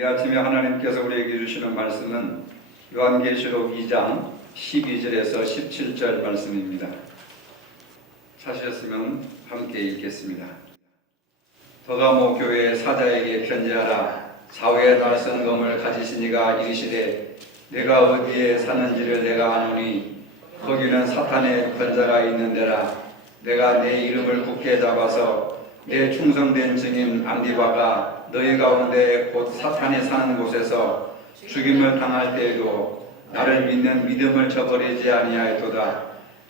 이 아침에 하나님께서 우리에게 주시는 말씀은 요한계시록 2장 12절에서 17절 말씀입니다. 찾으셨으면 함께 읽겠습니다. 버가모 교회의 사자에게 편지하라. 좌우에 날선 검을 가지신 이가 이르시되 내가 어디에 사는지를 내가 아노니 거기는 사탄의 권자가 있는 데라. 내가 내 이름을 굳게 잡아서 내 충성된 증인 안디바가 너희 가운데 곧 사탄이 사는 곳에서 죽임을 당할 때에도 나를 믿는 믿음을 저버리지 아니하였도다.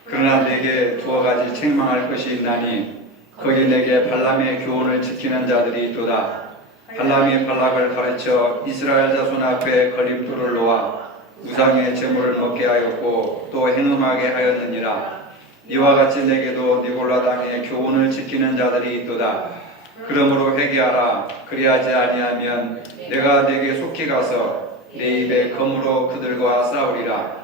그러나 내게 두어 가지 책망할 것이 있나니 거기 내게 발람의 교훈을 지키는 자들이 있도다. 발람이 발락을 가르쳐 이스라엘 자손 앞에 걸림돌을 놓아 우상의 제물을 먹게 하였고 또 행음하게 하였느니라. 이와 같이 내게도 니골라 당의 교훈을 지키는 자들이 있도다. 그러므로 회개하라. 그리하지 아니하면 내가 네게 속히 가서 내 입에 검으로 그들과 싸우리라.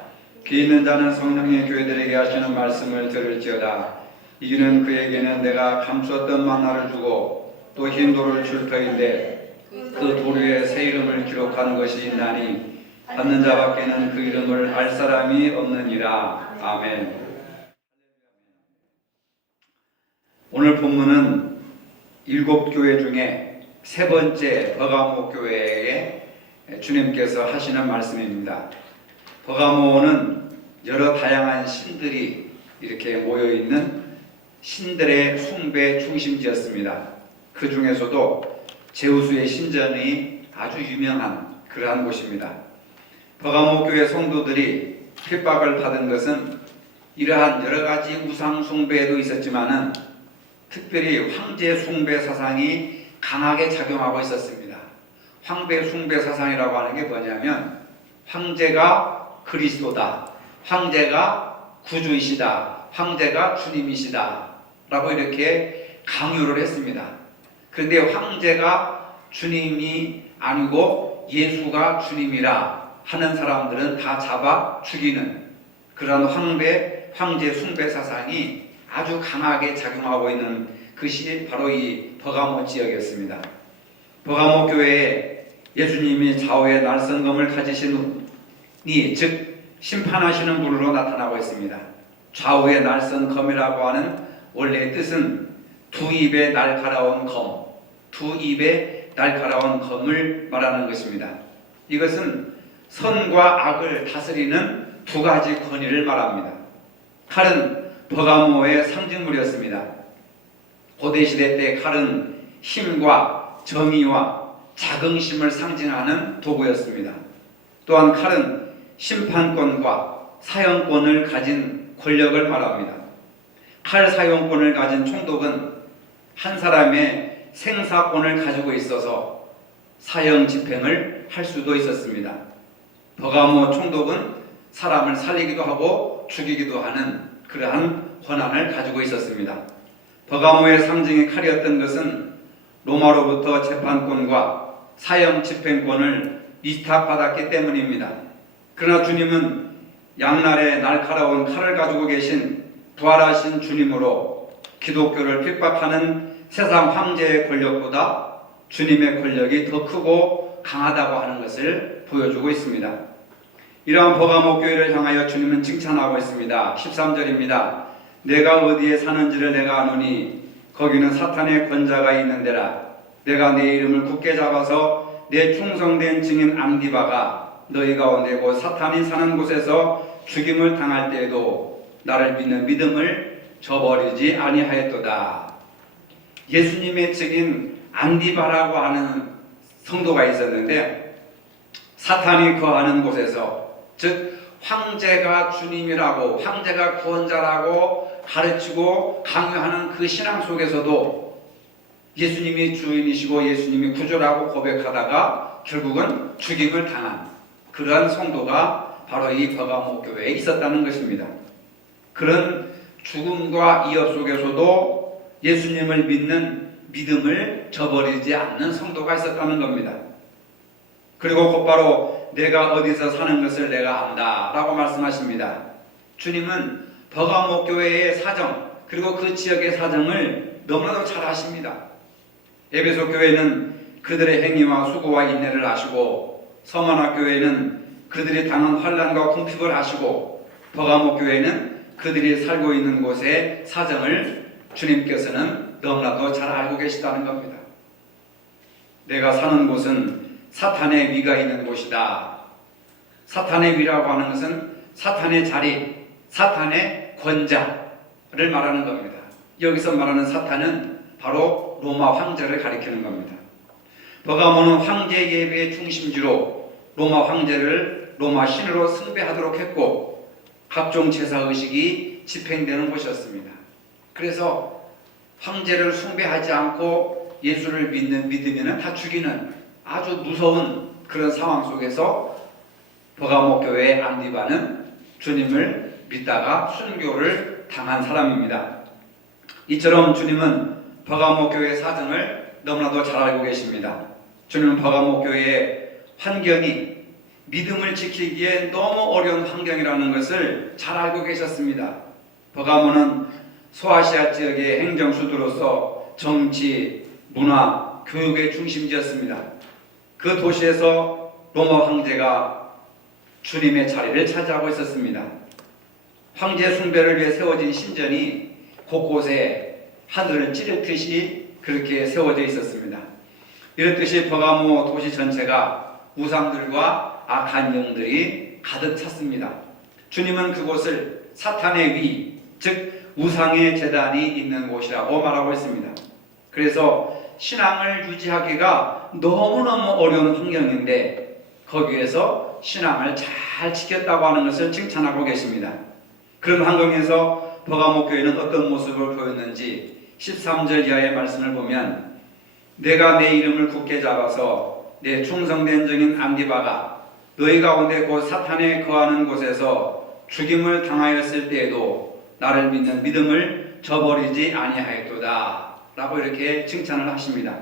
귀 있는 자는 성령의 교회들에게 하시는 말씀을 들을지어다. 이기는 그에게는 내가 감추었던 만나를 주고 또 흰 돌을 줄 터인데 그 돌 위에 새 이름을 기록한 것이 있나니 받는 자밖에는 그 이름을 알 사람이 없느니라. 아멘. 오늘 본문은 7교회 중에 세 번째 버가모 교회에 주님께서 하시는 말씀입니다. 버가모는 여러 다양한 신들이 이렇게 모여있는 신들의 숭배 중심지였습니다. 그 중에서도 제우스의 신전이 아주 유명한 그러한 곳입니다. 버가모 교회 성도들이 핍박을 받은 것은 이러한 여러 가지 우상 숭배에도 있었지만은 특별히 황제 숭배 사상이 강하게 작용하고 있었습니다. 황제 숭배 사상이라고 하는 게 뭐냐면 황제가 그리스도다, 황제가 구주이시다, 황제가 주님이시다 라고 이렇게 강요를 했습니다. 그런데 황제가 주님이 아니고 예수가 주님이라 하는 사람들은 다 잡아 죽이는 그런 황제 숭배 사상이 아주 강하게 작용하고 있는 것이 바로 이 버가모 지역이었습니다. 버가모 교회에 예수님이 좌우에 날선 검을 가지신 이, 즉 심판하시는 분으로 나타나고 있습니다. 좌우에 날선 검이라고 하는 원래의 뜻은 두 입에 날카로운 검, 두 입에 날카로운 검을 말하는 것입니다. 이것은 선과 악을 다스리는 두 가지 권위를 말합니다. 칼은 버가모의 상징물이었습니다. 고대시대 때 칼은 힘과 정의와 자긍심을 상징하는 도구였습니다. 또한 칼은 심판권과 사형권을 가진 권력을 말합니다. 칼 사용권을 가진 총독은 한 사람의 생사권을 가지고 있어서 사형 집행을 할 수도 있었습니다. 버가모 총독은 사람을 살리기도 하고 죽이기도 하는 그러한 권한을 가지고 있었습니다. 버가모의 상징의 칼이었던 것은 로마로부터 재판권과 사형 집행권을 위탁받았기 때문입니다. 그러나 주님은 양날의 날카로운 칼을 가지고 계신 부활하신 주님으로 기독교를 핍박하는 세상 황제의 권력보다 주님의 권력이 더 크고 강하다고 하는 것을 보여주고 있습니다. 이러한 버가모 교회를 향하여 주님은 칭찬하고 있습니다. 13절입니다. 내가 어디에 사는지를 내가 아노니 거기는 사탄의 권자가 있는 데라. 내가 내 이름을 굳게 잡아서 내 충성된 증인 안디바가 너희 가운데 곧 사탄이 사는 곳에서 죽임을 당할 때에도 나를 믿는 믿음을 저버리지 아니하였도다. 예수님의 증인 안디바라고 하는 성도가 있었는데 사탄이 거하는 곳에서, 즉 황제가 주님이라고, 황제가 구원자라고 가르치고 강요하는 그 신앙 속에서도 예수님이 주인이시고 예수님이 구주라고 고백하다가 결국은 죽임을 당한 그러한 성도가 바로 이 버가모 교회에 있었다는 것입니다. 그런 죽음과 위협 속에서도 예수님을 믿는 믿음을 저버리지 않는 성도가 있었다는 겁니다. 그리고 곧바로 내가 어디서 사는 것을 내가 안다 라고 말씀하십니다. 주님은 버가모 교회의 사정, 그리고 그 지역의 사정을 너무나도 잘 아십니다. 에베소 교회는 그들의 행위와 수고와 인내를 아시고, 서머나 교회는 그들이 당한 환난과 궁핍을 아시고, 버가모 교회는 그들이 살고 있는 곳의 사정을 주님께서는 너무나도 잘 알고 계시다는 겁니다. 내가 사는 곳은 사탄의 위가 있는 곳이다. 사탄의 위라고 하는 것은 사탄의 자리, 사탄의 권자를 말하는 겁니다. 여기서 말하는 사탄은 바로 로마 황제를 가리키는 겁니다. 버가모는 황제 예배의 중심지로 로마 황제를 로마 신으로 숭배하도록 했고, 각종 제사 의식이 집행되는 곳이었습니다. 그래서 황제를 숭배하지 않고 예수를 믿으면 다 죽이는 아주 무서운 그런 상황 속에서 버가모 교회의 안디바는 주님을 믿다가 순교를 당한 사람입니다. 이처럼 주님은 버가모 교회의 사정을 너무나도 잘 알고 계십니다. 주님은 버가모 교회의 환경이 믿음을 지키기에 너무 어려운 환경이라는 것을 잘 알고 계셨습니다. 버가모는 소아시아 지역의 행정수도로서 정치, 문화, 교육의 중심지였습니다. 그 도시에서 로마 황제가 주님의 자리를 차지하고 있었습니다. 황제 숭배를 위해 세워진 신전이 곳곳에 하늘을 찌르듯이 그렇게 세워져 있었습니다. 이렇듯이 버가모 도시 전체가 우상들과 악한 영들이 가득 찼습니다. 주님은 그곳을 사탄의 위, 즉 우상의 제단이 있는 곳이라고 말하고 있습니다. 그래서 신앙을 유지하기가 너무너무 어려운 환경인데 거기에서 신앙을 잘 지켰다고 하는 것을 칭찬하고 계십니다. 그런 환경에서 버가모 교회는 어떤 모습을 보였는지 13절 이하의 말씀을 보면, 내가 내 이름을 굳게 잡아서 내 충성된 증인 안디바가 너희 가운데 곧 사탄에 거하는 곳에서 죽임을 당하였을 때에도 나를 믿는 믿음을 저버리지 아니하였도다 라고 이렇게 칭찬을 하십니다.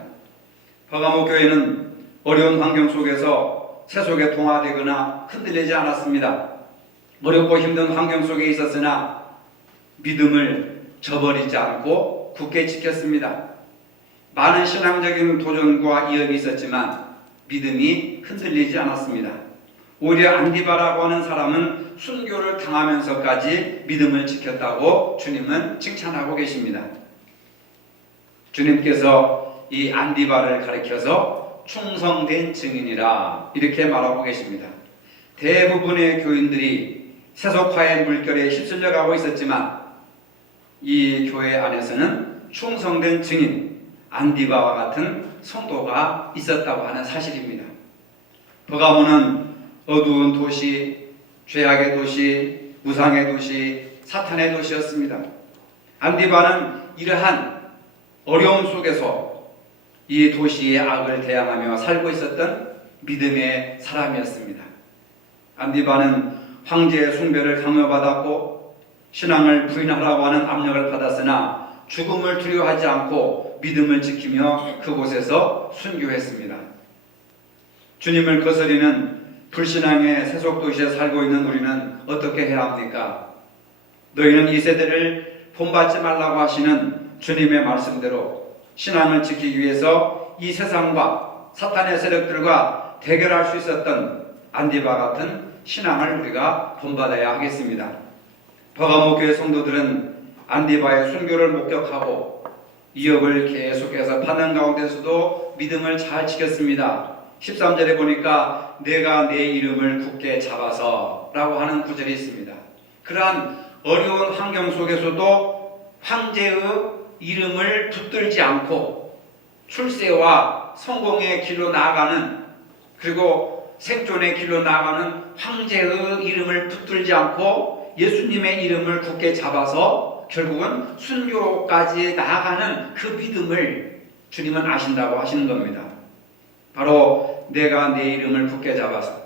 버가모 교회는 어려운 환경 속에서 세속에 동화되거나 흔들리지 않았습니다. 어렵고 힘든 환경 속에 있었으나 믿음을 저버리지 않고 굳게 지켰습니다. 많은 신앙적인 도전과 위협이 있었지만 믿음이 흔들리지 않았습니다. 오히려 안디바라고 하는 사람은 순교를 당하면서까지 믿음을 지켰다고 주님은 칭찬하고 계십니다. 주님께서 이 안디바를 가리켜서 충성된 증인이라 이렇게 말하고 계십니다. 대부분의 교인들이 세속화의 물결에 휩쓸려 가고 있었지만 이 교회 안에서는 충성된 증인 안디바와 같은 성도가 있었다고 하는 사실입니다. 버가모는 어두운 도시, 죄악의 도시, 우상의 도시, 사탄의 도시였습니다. 안디바는 이러한 어려움 속에서 이 도시의 악을 대항하며 살고 있었던 믿음의 사람이었습니다. 안디바는 황제의 숭배를 강요받았고 신앙을 부인하라고 하는 압력을 받았으나 죽음을 두려워하지 않고 믿음을 지키며 그곳에서 순교했습니다. 주님을 거스리는 불신앙의 세속 도시에 살고 있는 우리는 어떻게 해야 합니까? 너희는 이 세대를 본받지 말라고 하시는 주님의 말씀대로 신앙을 지키기 위해서 이 세상과 사탄의 세력들과 대결할 수 있었던 안디바 같은 신앙을 우리가 본받아야 하겠습니다. 버가모 교회 성도들은 안디바의 순교를 목격하고 위협을 계속해서 받는 가운데서도 믿음을 잘 지켰습니다. 13절에 보니까 내가 내 이름을 굳게 잡아서 라고 하는 구절이 있습니다. 그러한 어려운 환경 속에서도 황제의 이름을 붙들지 않고 출세와 성공의 길로 나아가는, 그리고 생존의 길로 나아가는 황제의 이름을 붙들지 않고 예수님의 이름을 굳게 잡아서 결국은 순교까지 나아가는 그 믿음을 주님은 아신다고 하시는 겁니다. 바로 내가 내 이름을 굳게 잡아서,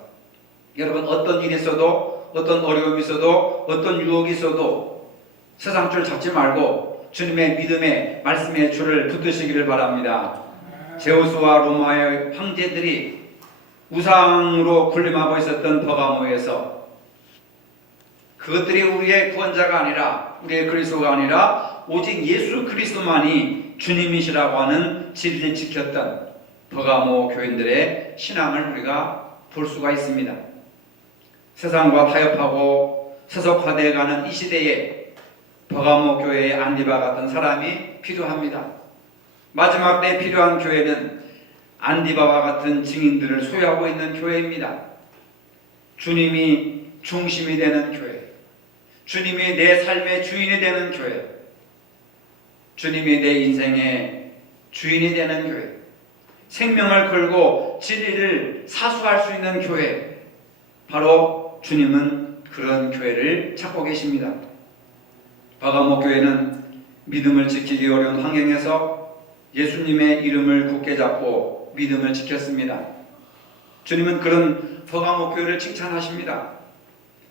여러분 어떤 일이 있어도, 어떤 어려움이 있어도, 어떤 유혹이 있어도 세상 줄 잡지 말고 주님의 믿음의 말씀의 줄을 붙드시기를 바랍니다. 제우스와 로마의 황제들이 우상으로 군림하고 있었던 버가모에서 그것들이 우리의 구원자가 아니라, 우리의 그리스도가 아니라 오직 예수 그리스도만이 주님이시라고 하는 진리를 지켰던 버가모 교인들의 신앙을 우리가 볼 수가 있습니다. 세상과 타협하고 세속화되어가는 이 시대에 버가모 교회의 안디바 같은 사람이 필요합니다. 마지막 때 필요한 교회는 안디바와 같은 증인들을 소유하고 있는 교회입니다. 주님이 중심이 되는 교회, 주님이 내 삶의 주인이 되는 교회, 주님이 내 인생의 주인이 되는 교회, 생명을 걸고 진리를 사수할 수 있는 교회, 바로 주님은 그런 교회를 찾고 계십니다. 버가모 교회는 믿음을 지키기 어려운 환경에서 예수님의 이름을 굳게 잡고 믿음을 지켰습니다. 주님은 그런 버가모 교회를 칭찬하십니다.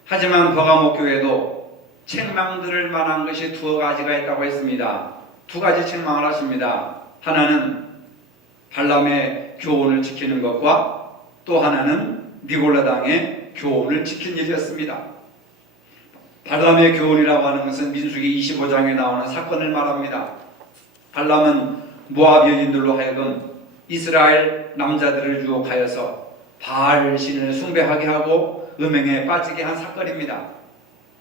하지만 버가모 교회도 책망들을 만한 것이 두 가지가 있다고 했습니다. 두 가지 책망을 하십니다. 하나는 발람의 교훈을 지키는 것과 또 하나는 니골라당의 교훈을 지킨 일이었습니다. 발람의 교훈이라고 하는 것은 민수기 25장에 나오는 사건을 말합니다. 발람은 모압 여인들로 하여금 이스라엘 남자들을 유혹하여서 바알 신을 숭배하게 하고 음행에 빠지게 한 사건입니다.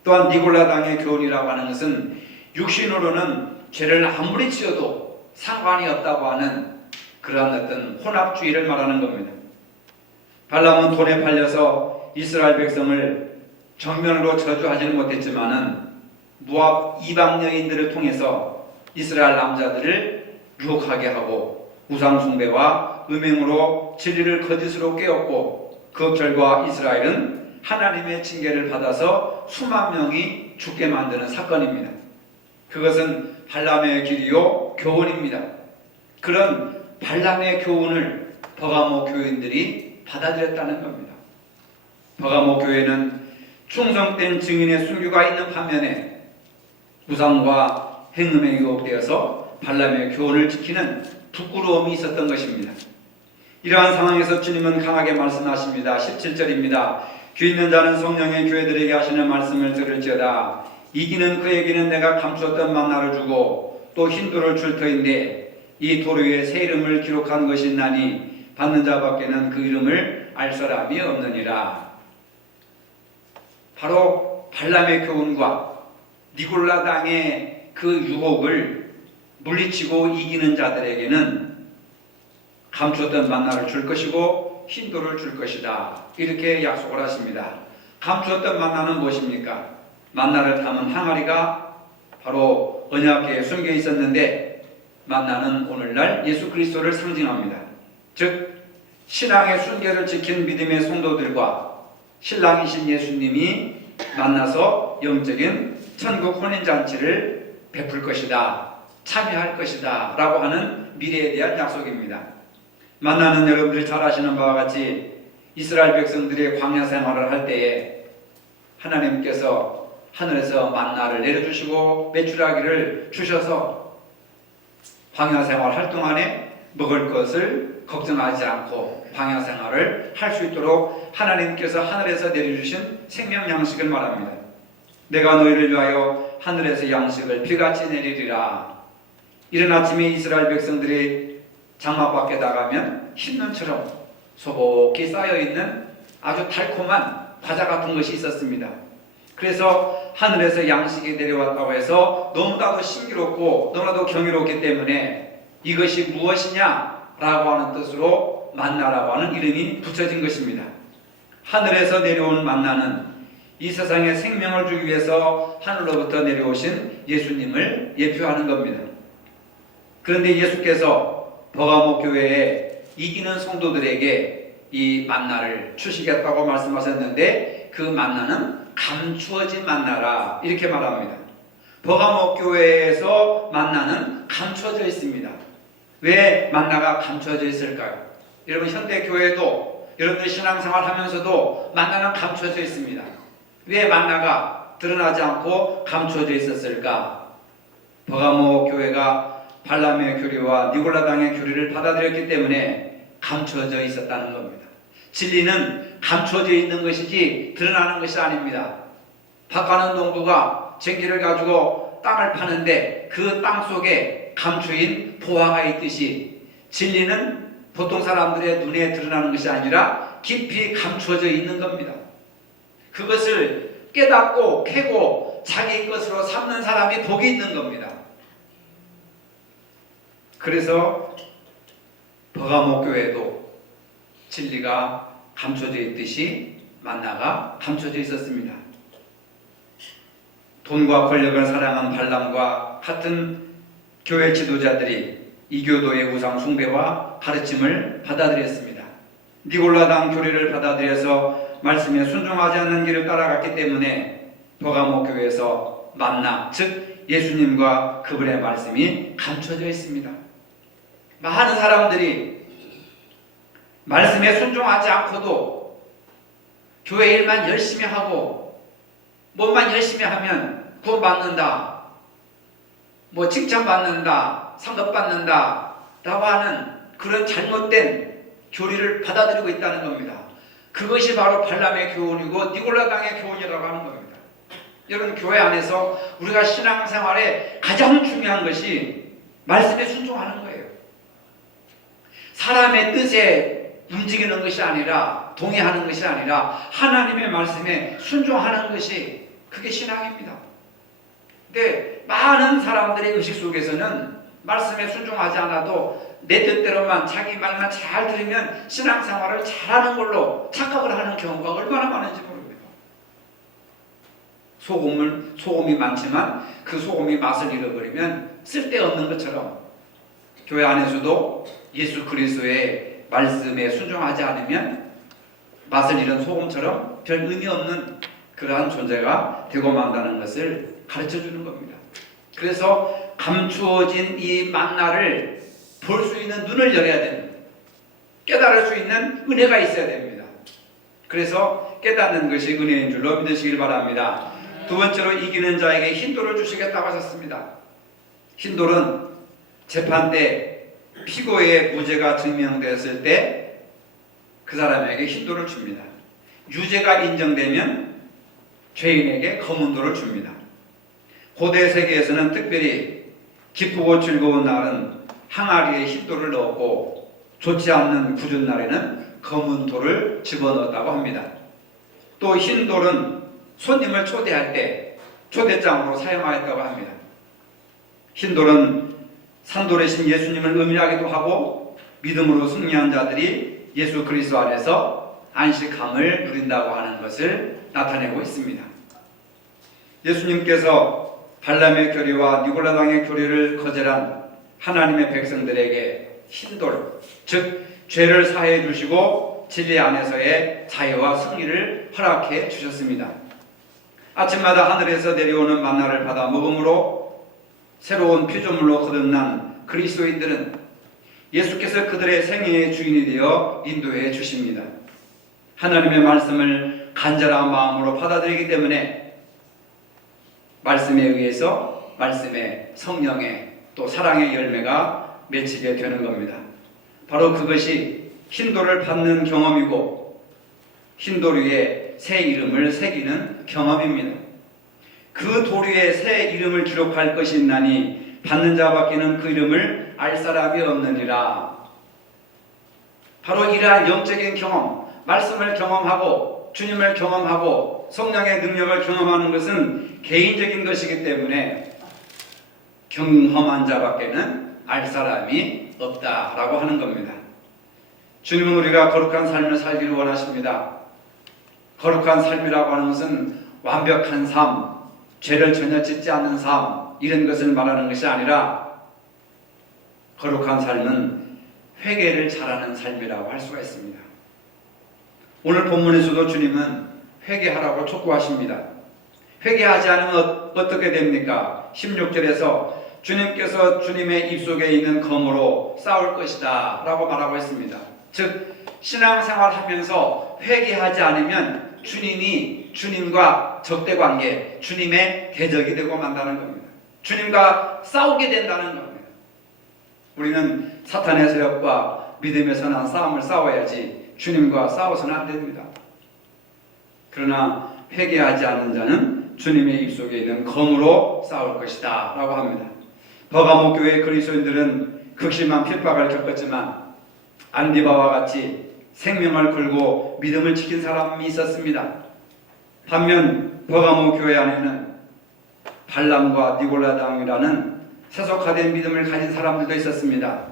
또한 니골라당의 교훈이라고 하는 것은 육신으로는 죄를 아무리 지어도 상관이 없다고 하는 그러한 어떤 혼합주의를 말하는 겁니다. 발람은 돈에 팔려서 이스라엘 백성을 정면으로 저주하지는 못했지만은 모압 이방 여인들을 통해서 이스라엘 남자들을 유혹하게 하고 우상 숭배와 음행으로 진리를 거짓으로 깨웠고 그 결과 이스라엘은 하나님의 징계를 받아서 수만 명이 죽게 만드는 사건입니다. 그것은 발람의 길이요 교훈입니다. 그런 발람의 교훈을 버가모 교인들이 받아들였다는 겁니다. 버가모 교회는 충성된 증인의 순교가 있는 반면에 우상과 행음에 유혹되어서 발람의 교훈을 지키는 부끄러움이 있었던 것입니다. 이러한 상황에서 주님은 강하게 말씀하십니다. 17절입니다. 귀 있는 자는 성령의 교회들에게 하시는 말씀을 들을지어다. 이기는 그에게는 내가 감추었던 만나를 주고 또 흰 돌을 줄 터인데 이 돌 위에 새 이름을 기록한 것이 있나니 받는 자밖에는 그 이름을 알 사람이 없느니라. 바로 발람의 교훈과 니골라당의 그 유혹을 물리치고 이기는 자들에게는 감추었던 만나를 줄 것이고 흰 돌을 줄 것이다. 이렇게 약속을 하십니다. 감추었던 만나는 무엇입니까? 만나를 담은 항아리가 바로 언약궤에 숨겨 있었는데 만나는 오늘날 예수 그리스도를 상징합니다. 즉 신앙의 순결을 지킨 믿음의 성도들과 신랑이신 예수님이 만나서 영적인 천국 혼인잔치를 베풀 것이다, 참여할 것이다 라고 하는 미래에 대한 약속입니다. 만나는 여러분들이 잘 아시는 바와 같이 이스라엘 백성들의 광야 생활을 할 때에 하나님께서 하늘에서 만나를 내려주시고 메추라기를 주셔서 광야 생활할 동안에 먹을 것을 걱정하지 않고 광야 생활을 할 수 있도록 하나님께서 하늘에서 내려주신 생명 양식을 말합니다. 내가 너희를 위하여 하늘에서 양식을 비같이 내리리라. 이른 아침에 이스라엘 백성들이 장막 밖에 나가면 흰눈처럼 소복히 쌓여있는 아주 달콤한 과자 같은 것이 있었습니다. 그래서 하늘에서 양식이 내려왔다고 해서 너무나도 신기롭고 너무나도 경이롭기 때문에 이것이 무엇이냐라고 하는 뜻으로 만나라고 하는 이름이 붙여진 것입니다. 하늘에서 내려온 만나는 이 세상에 생명을 주기 위해서 하늘로부터 내려오신 예수님을 예표하는 겁니다. 그런데 예수께서 버가모 교회에 이기는 성도들에게 이 만나를 주시겠다고 말씀하셨는데 그 만나는 감추어진 만나라 이렇게 말합니다. 버가모 교회에서 만나는 감추어져 있습니다. 왜 만나가 감추어져 있을까요? 여러분 현대 교회도 여러분들 신앙생활 하면서도 만나는 감추어져 있습니다. 왜 만나가 드러나지 않고 감추어져 있었을까? 버가모 교회가 발람의 교리와 니골라당의 교리를 받아들였기 때문에 감추어져 있었다는 겁니다. 진리는 감추어져 있는 것이지 드러나는 것이 아닙니다. 박하는 농부가 쟁기를 가지고 땅을 파는데 그 땅 속에 감추인 보화가 있듯이 진리는 보통 사람들의 눈에 드러나는 것이 아니라 깊이 감추어져 있는 겁니다. 그것을 깨닫고 캐고 자기 것으로 삼는 사람이 복이 있는 겁니다. 그래서 버가모 교회도 진리가 감춰져 있듯이 만나가 감춰져 있었습니다. 돈과 권력을 사랑한 발람과 같은 교회 지도자들이 이교도의 우상 숭배와 가르침을 받아들였습니다. 니골라당 교리를 받아들여서 말씀에 순종하지 않는 길을 따라갔기 때문에 버가모 교회에서 만나, 즉 예수님과 그분의 말씀이 감춰져 있습니다. 많은 사람들이 말씀에 순종하지 않고도 교회 일만 열심히 하고 뭐만 열심히 하면 구원 받는다, 뭐 칭찬 받는다, 상급 받는다 라고 하는 그런 잘못된 교리를 받아들이고 있다는 겁니다. 그것이 바로 발람의 교훈이고 니골라당의 교훈이라고 하는 겁니다. 여러분, 교회 안에서 우리가 신앙생활에 가장 중요한 것이 말씀에 순종하는 거예요. 사람의 뜻에 움직이는 것이 아니라, 동의하는 것이 아니라 하나님의 말씀에 순종하는 것이 그게 신앙입니다. 근데 많은 사람들의 의식 속에서는 말씀에 순종하지 않아도 내 뜻대로만 자기 말만 잘 들으면 신앙생활을 잘하는 걸로 착각을 하는 경우가 얼마나 많은지 모릅니다. 소금이 많지만 그 소금이 맛을 잃어버리면 쓸데없는 것처럼 교회 안에서도 예수 그리스도의 말씀에 순종하지 않으면 맛을 잃은 소금처럼 별 의미 없는 그러한 존재가 되고 만다는 것을 가르쳐 주는 겁니다. 그래서 감추어진 이 만나를 볼 수 있는 눈을 열어야 됩니다. 깨달을 수 있는 은혜가 있어야 됩니다. 그래서 깨닫는 것이 은혜인 줄로 믿으시길 바랍니다. 두 번째로, 이기는 자에게 흰돌을 주시겠다고 하셨습니다. 흰돌은 재판 때 피고의 무죄가 증명되었을 때 그 사람에게 흰돌을 줍니다. 유죄가 인정되면 죄인에게 검은 돌을 줍니다. 고대 세계에서는 특별히 기쁘고 즐거운 날은 항아리에 흰돌을 넣었고 좋지 않는 굳은 날에는 검은 돌을 집어넣었다고 합니다. 또 흰돌은 손님을 초대할 때 초대장으로 사용하였다고 합니다. 흰돌은 산돌이신 예수님을 의미하기도 하고 믿음으로 승리한 자들이 예수 그리스도 안에서 안식함을 누린다고 하는 것을 나타내고 있습니다. 예수님께서 발람의 교리와 니골라당의 교리를 거절한 하나님의 백성들에게 흰돌, 즉 죄를 사해 주시고 진리 안에서의 자유와 승리를 허락해 주셨습니다. 아침마다 하늘에서 내려오는 만나를 받아 먹음으로 새로운 피조물로 거듭난 그리스도인들은 예수께서 그들의 생애의 주인이 되어 인도해 주십니다. 하나님의 말씀을 간절한 마음으로 받아들이기 때문에 말씀에 의해서 말씀의 성령의 또 사랑의 열매가 맺히게 되는 겁니다. 바로 그것이 흰돌을 받는 경험이고 흰돌 위에 새 이름을 새기는 경험입니다. 그 돌 위에 새 이름을 기록할 것이 있나니 받는 자밖에는 그 이름을 알 사람이 없느니라. 바로 이러한 영적인 경험, 말씀을 경험하고 주님을 경험하고 성령의 능력을 경험하는 것은 개인적인 것이기 때문에 경험한 자밖에는 알 사람이 없다라고 하는 겁니다. 주님은 우리가 거룩한 삶을 살기를 원하십니다. 거룩한 삶이라고 하는 것은 완벽한 삶, 죄를 전혀 짓지 않는 삶, 이런 것을 말하는 것이 아니라 거룩한 삶은 회개를 잘하는 삶이라고 할 수가 있습니다. 오늘 본문에서도 주님은 회개하라고 촉구하십니다. 회개하지 않으면 어떻게 됩니까? 16절에서 주님께서 주님의 입속에 있는 검으로 싸울 것이다 라고 말하고 있습니다. 즉 신앙생활 하면서 회개하지 않으면 주님이 주님과 적대관계, 주님의 대적이 되고 만다는 겁니다. 주님과 싸우게 된다는 겁니다. 우리는 사탄의 세력과 믿음의 선한 싸움을 싸워야지 주님과 싸워서는 안 됩니다. 그러나 회개하지 않는 자는 주님의 입속에 있는 검으로 싸울 것이다 라고 합니다. 버가모 교회 그리스도인들은 극심한 핍박을 겪었지만 안디바와 같이 생명을 걸고 믿음을 지킨 사람이 있었습니다. 반면 버가모 교회 안에는 발람과 니골라당이라는 세속화된 믿음을 가진 사람들도 있었습니다.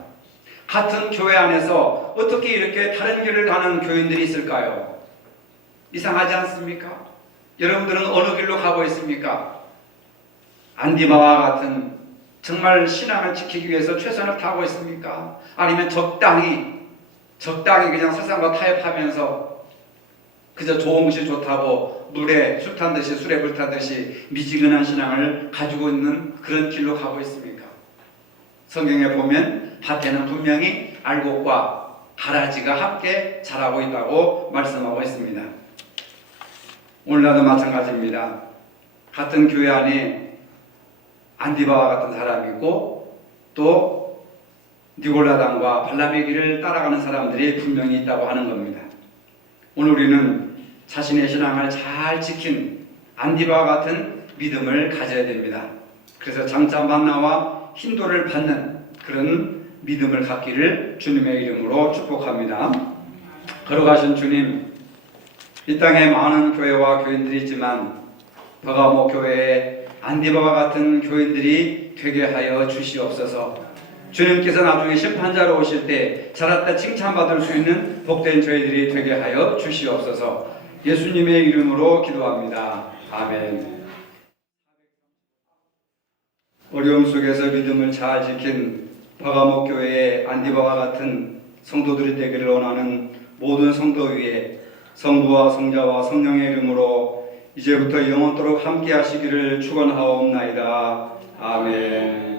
같은 교회 안에서 어떻게 이렇게 다른 길을 가는 교인들이 있을까요? 이상하지 않습니까? 여러분들은 어느 길로 가고 있습니까? 안디바와 같은 정말 신앙을 지키기 위해서 최선을 다하고 있습니까? 아니면 적당히 그냥 세상과 타협하면서 그저 좋은 것이 좋다고 물에 술 탄 듯이 술에 불 탄 듯이 미지근한 신앙을 가지고 있는 그런 길로 가고 있습니까? 성경에 보면 밭에는 분명히 알곡과 가라지가 함께 자라고 있다고 말씀하고 있습니다. 오늘날도 마찬가지입니다. 같은 교회 안에 안디바와 같은 사람이 있고 또 니골라당과 발람의 길을 따라가는 사람들이 분명히 있다고 하는 겁니다. 오늘 우리는 자신의 신앙을 잘 지킨 안디바와 같은 믿음을 가져야 됩니다. 그래서 장차 만나와 hin도를 받는 그런 믿음을 갖기를 주님의 이름으로 축복합니다. 걸어가신 주님, 이 땅에 많은 교회와 교인들이 있지만 버가모 교회에 안디바와 같은 교인들이 되게 하여 주시옵소서. 주님께서 나중에 심판자로 오실 때 자랐다 칭찬받을 수 있는 복된 저희들이 되게 하여 주시옵소서. 예수님의 이름으로 기도합니다. 아멘. 어려움 속에서 믿음을 잘 지킨 버가모 교회의 안디바와 같은 성도들이 되기를 원하는 모든 성도 위에 성부와 성자와 성령의 이름으로 이제부터 영원토록 함께 하시기를 축원하옵나이다. 아멘.